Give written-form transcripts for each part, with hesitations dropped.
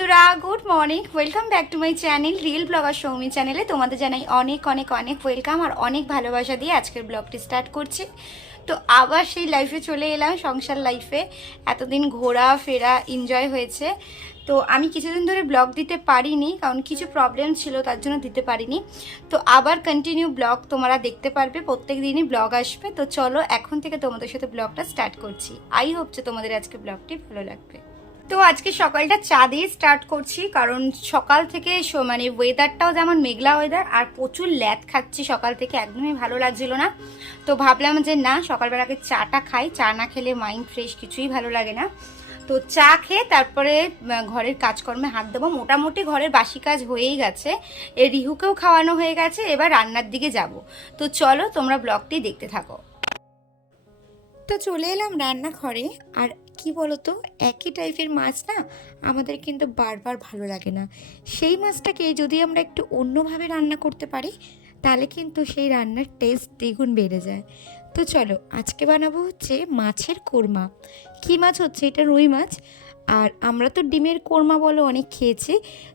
বন্ধুরা, good morning. Welcome back to my channel real blogger Soumi চ্যানেলে তোমাদের জানাই অনেক অনেক অনেক ওয়েলকাম আর অনেক ভালোবাসা দিয়ে আজকের ব্লগটি স্টার্ট করছি। তো আবার সেই লাইফে চলে এলাম, সংসার লাইফে। এতদিন ঘোরা ফেরা এনজয় হয়েছে। তো আমি কিছুদিন ধরে ব্লগ দিতে পারিনি, কারণ কিছু প্রবলেম ছিল, তার জন্য দিতে পারিনি। তো আবার কন্টিনিউ ব্লগ তোমরা দেখতে পারবে, প্রত্যেক দিনই ব্লগ আসবে। তো চলো এখন থেকে তোমাদের সাথে ব্লগটা স্টার্ট করছি। আই হোপ যে তোমাদের আজকে ব্লগটি ভালো লাগবে। তো আজকে সকালটা চা দিয়ে স্টার্ট করছি, কারণ সকাল থেকে মানে ওয়েদারটাও যেমন মেঘলা ওয়েদার, আর প্রচুর ল্যাদ খাচ্ছি সকাল থেকে, একদমই ভালো লাগছিল না। তো ভাবলাম যে না, সকালবেলাকে চাটা খাই, চা না খেলে মাইন্ড ফ্রেশ কিছুই ভালো লাগে না। তো চা খেয়ে তারপরে ঘরের কাজকর্মে হাত দেবো। মোটামুটি ঘরের বাসি কাজ হয়েই গেছে, রিহুকেও খাওয়ানো হয়ে গেছে, এবার রান্নার দিকে যাব। তো চলো তোমরা ব্লগটি দেখতে থাকো। তো চলে এলাম রান্নাঘরে। আর কি বলতো, একই টাইপের মাছ না আমাদের কিন্তু বারবার ভালো লাগে না। সেই মাছটাকে যদি আমরা একটু অন্যভাবে রান্না করতে পারি, তাহলে কিন্তু সেই রান্নার টেস্ট দ্বিগুণ বেড়ে যায়। তো চলো আজকে বানাবো হচ্ছে মাছের কোরমা। কী মাছ হচ্ছে এটা? রুই মাছ। আর আমরা তো ডিমের কোরমা বলো অনেক খেয়েছি,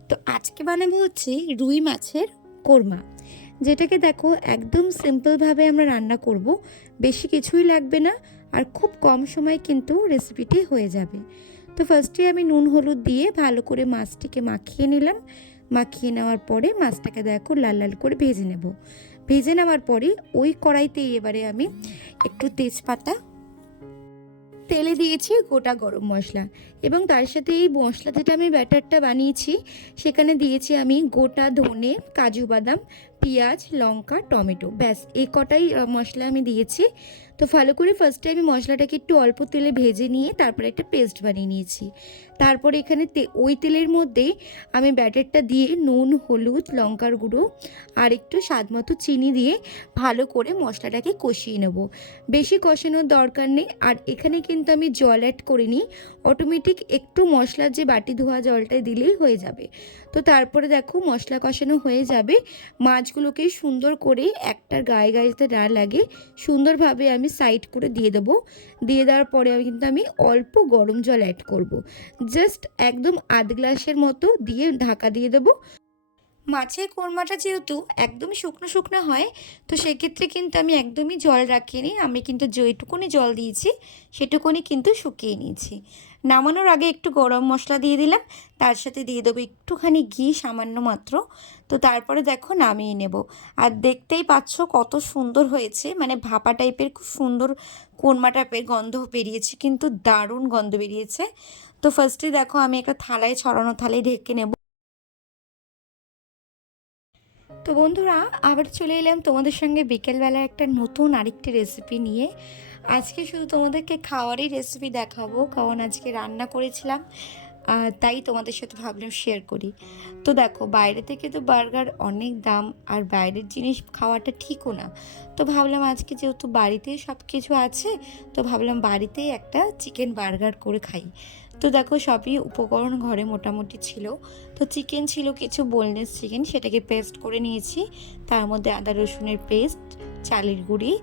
তো আজকে বানাবো হচ্ছে রুই মাছের কোরমা, যেটাকে দেখো একদম সিম্পলভাবে আমরা রান্না করব। বেশি কিছুই লাগবে না, আর খুব কম সময় কিন্তু রেসিপিটি হয়ে যাবে। তো ফার্স্টে আমি নুন হলুদ দিয়ে ভালো করে মাছটিকে মাখিয়ে নিলাম। মাখিয়ে নেওয়ার পরে মাছটাকে দেখো লাল লাল করে ভেজে নেব। ভেজে নেওয়ার পরে ওই কড়াইতেই এবারে আমি একটু তেজপাতা, তেলে দিয়েছি গোটা গরম মশলা, এবং তার সাথে এই মশলা যেটা আমি ব্যাটারটা বানিয়েছি সেখানে দিয়েছি আমি গোটা ধনে, কাজু বাদাম, পেঁয়াজ, লঙ্কা, টমেটো। ব্যাস এই কটাই মশলা আমি দিয়েছি। তো ভালো করে ফার্স্টে আমি মশলাটাকে একটু অল্প তেলে ভেজে নিয়ে তারপরে একটা পেস্ট বানিয়ে নিয়েছি। তারপরে এখানে ওই তেলের মধ্যেই আমি ব্যাটারটা দিয়ে নুন, হলুদ, লঙ্কার গুঁড়ো আর একটু স্বাদ মতো চিনি দিয়ে ভালো করে মশলাটাকে কষিয়ে নেব। বেশি কষানোর দরকার নেই। আর এখানে কিন্তু আমি জল অ্যাড করিনি, অটোমেটিক একটু মশলার যে বাটি ধোয়া জলটা দিলেই হয়ে যাবে। তো তারপরে দেখো মশলা কষানো হয়ে যাবে, মাছগুলোকে সুন্দর করে একটার গায়ে গায়ে যাতে না লাগে সুন্দরভাবে আমি সাইড করে দিয়ে দেবো। দিয়ে দেওয়ার পরে কিন্তু আমি অল্প গরম জল অ্যাড করব, জাস্ট একদম আধ গ্লাসের মতো দিয়ে ঢাকা দিয়ে দেবো। মাছের কোরমাটা যেহেতু একদম শুকনো শুকনো হয়, তো সেক্ষেত্রে কিন্তু আমি একদমই জল রাখিনি। আমি কিন্তু যেটুকুনি জল দিয়েছি সেটুকুনি কিন্তু শুকিয়ে নিয়েছি। নামানোর আগে একটু গরম মশলা দিয়ে দিলাম, তার সাথে দিয়ে দেবো একটুখানি ঘি, সামান্য মাত্র। তো তারপরে দেখো নামিয়ে নেব। আর দেখতেই পাচ্ছ কত সুন্দর হয়েছে, মানে ভাপা টাইপের খুব সুন্দর কোরমা টাইপের গন্ধ বেরিয়েছে, কিন্তু দারুণ গন্ধ বেরিয়েছে। তো ফার্স্টে দেখো আমি একটা থালায়, ছড়ানো থালায় ঢেকে নেব। তো বন্ধুরা, আবার চলে এলাম তোমাদের সঙ্গে বিকেলবেলা একটা নতুন আরেকটি রেসিপি নিয়ে। আজকে শুধু তোমাদেরকে খাওয়ারই রেসিপি দেখাবো, কারণ আজকে রান্না করেছিলাম, তাই তোমাদের সাথে ভাবলাম শেয়ার করি। তো দেখো, বাইরে থেকে তো বার্গার অনেক দাম, আর বাইরের জিনিস খাওয়াটা ঠিকও না। তো ভাবলাম আজকে যেহেতু বাড়িতেই সব কিছু আছে, তো ভাবলাম বাড়িতেই একটা চিকেন বার্গার করে খাই। তো দেখো সবই উপকরণ ঘরে মোটামুটি ছিল। তো চিকেন ছিল কিছু বোনলেস চিকেন, সেটাকে পেস্ট করে নিয়েছি। তার মধ্যে আদা রসুনের পেস্ট, চালের গুঁড়ি,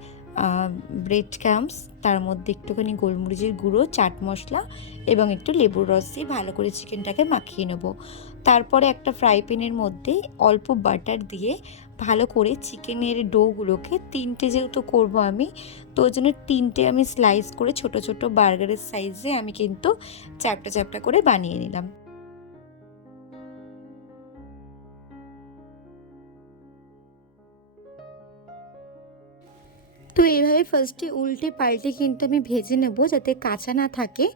ব্রেড ক্রাম্বস, তার মধ্যে একটুখানি গোলমরিচের গুঁড়ো, চাট মশলা এবং একটু লেবুর রস দিয়ে ভালো করে চিকেনটাকে মাখিয়ে নেব। তারপরে একটা ফ্রাই প্যানের মধ্যে অল্প বাটার দিয়ে ভালো করে চিকেনের ডোগুলোকে, তিনটে যেহেতু করব আমি, তো ওই জন্য তিনটে আমি স্লাইস করে ছোট ছোট বার্গারের সাইজে আমি কিন্তু চ্যাপটা চ্যাপটা করে বানিয়ে নিলাম। তো এইভাবে ফার্স্টে উল্টে পাল্টে কিন্তু আমি ভেজে নেব, যাতে কাঁচা না থাকে।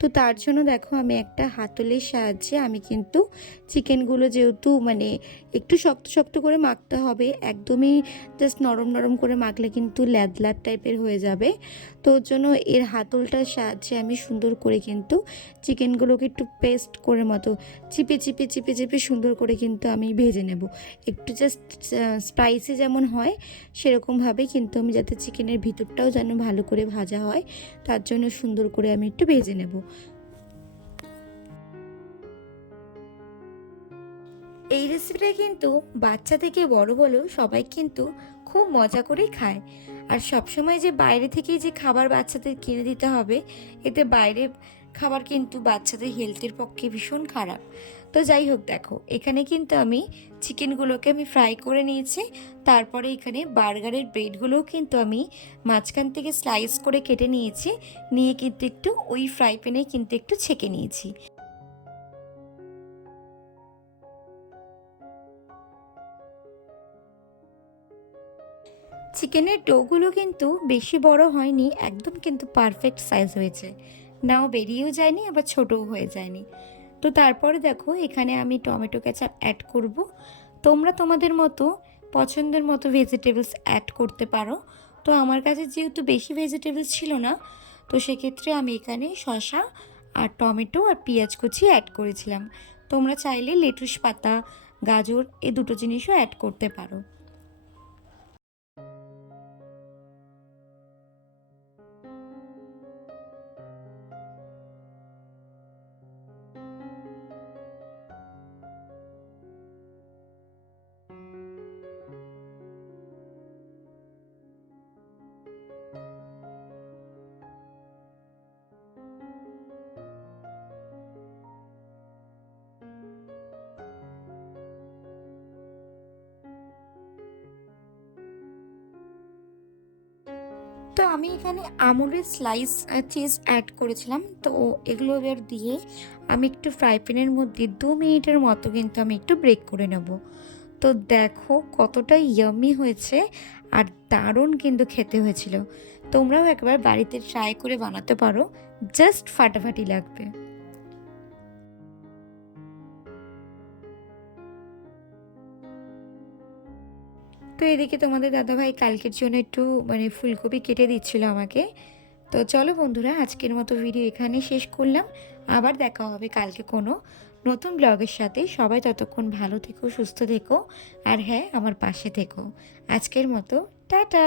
তো তার জন্য দেখো আমি একটা হাতলের সাহায্যে আমি কিন্তু চিকেনগুলো, যেহেতু মানে একটু শক্ত শক্ত করে মাখতে হবে, একদমই জাস্ট নরম নরম করে মাখলে কিন্তু ল্যাদ টাইপের হয়ে যাবে। তো ওর জন্য এর হাতলটার সাহায্যে আমি সুন্দর করে কিন্তু চিকেনগুলোকে একটু পেস্ট করে মতো চিপে চিপে চিপে চিপে সুন্দর করে কিন্তু আমি ভেজে নেব। একটু জাস্ট স্পাইসি যেমন হয় সেরকমভাবে কিন্তু আমি, যাতে চিকেনের ভিতরটাও যেন ভালো করে ভাজা হয়, তার জন্য সুন্দর করে আমি একটু ভেজে নেব। এই রেসিপিটা কিন্তু বাচ্চা থেকে বড় হলেও সবাই কিন্তু খুব মজা করেই খায়। আর সবসময় যে বাইরে থেকেই যে খাবার বাচ্চাদের কিনে দিতে হবে, এতে বাইরে খাবার কিন্তু বাচ্চাদের হেলথের পক্ষে ভীষণ খারাপ। তো যাই হোক, দেখো এখানে কিন্তু আমি চিকেনগুলোকে আমি ফ্রাই করে নিয়েছি। তারপরে এখানে বার্গারের ব্রেডগুলোও কিন্তু আমি মাঝখান থেকে স্লাইস করে কেটে নিয়েছি, নিয়ে কিন্তু একটু ওই ফ্রাই প্যানে কিন্তু একটু ছেঁকে নিয়েছি। চিকেনের ডোগুলো কিন্তু বেশি বড় হয়নি, একদম কিন্তু পারফেক্ট সাইজ হয়েছে, নাও বেরিয়েও যায়নি আবার ছোটও হয়ে যায়নি। তো তারপরে দেখো এখানে আমি টমেটো কেচাপ অ্যাড করব। তোমরা তোমাদের মতো পছন্দের মতো ভেজিটেবলস অ্যাড করতে পারো। তো আমার কাছে যেহেতু বেশি ভেজিটেবলস ছিল না, তো সেক্ষেত্রে আমি এখানে শসা আর টমেটো আর পেঁয়াজ কুচি অ্যাড করেছিলাম। তোমরা চাইলে লেটুস পাতা, গাজর এই দুটো জিনিসও অ্যাড করতে পারো। তো আমি এখানে আমুলের স্লাইস চিজ অ্যাড করেছিলাম। তো এগুলো এবার দিয়ে আমি একটু ফ্রাই প্যানের মধ্যে 2 মিনিটের মতো কিন্তু আমি একটু ব্রেক করে নেব। তো দেখো কতটা ইয়াম্মি হয়েছে আর দারুণ কিন্তু খেতে হয়েছিল। তোমরাও একবার বাড়িতে ট্রাই করে বানাতে পারো, জাস্ট ফাটাফাটি লাগবে। তো এদিকে তোমাদের দাদাভাই কালকের জন্য একটু ফুলকপি কেটে দিচ্ছিল আমাকে। তো চলো বন্ধুরা, আজকের মতো ভিডিও এখানেই শেষ করলাম। আবার দেখা হবে কালকে কোনো নতুন ব্লগের সাথে। সবাই ততক্ষণ ভালো থেকো, সুস্থ থেকো, আর হ্যাঁ, আমার পাশে থেকো। আজকের মতো টাটা।